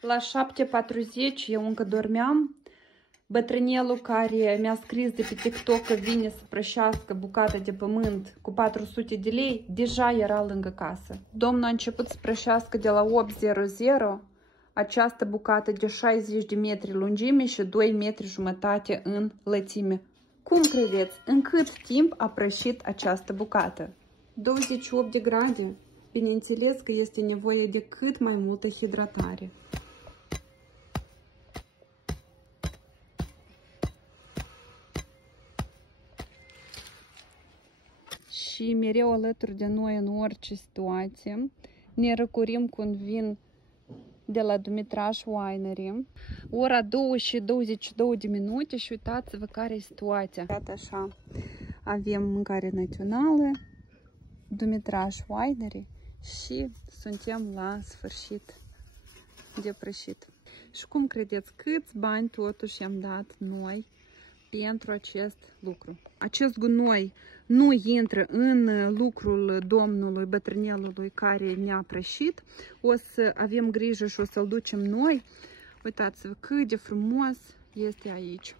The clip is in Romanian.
La 7:40 eu încă dormeam. Bătrânelul care mi-a scris de pe TikTok că vine să prășească bucată de pământ cu 400 de lei, deja era lângă casă. Domnul a început să prășească de la 8:00 această bucată de 60 de metri lungime și 2 metri jumătate în lățime. Cum credeți, în cât timp a prășit această bucată? 28 de grade. Bineînțeles că este nevoie de cât mai multă hidratare. Și mereu alături de noi în orice situație. Ne răcorim cu un vin de la Dumitraș Winery. Ora 2:22 de minute și uitați-vă care e situația. Iată așa, avem mâncare națională, Dumitraș Winery și suntem la sfârșit de prășit. Și cum credeți, câți bani totuși am dat noi pentru acest lucru? Acest gunoi nu intră în lucrul domnului, bătrânelului care ne-a prășit. O să avem grijă și o să-l ducem noi. Uitați-vă cât de frumos este aici.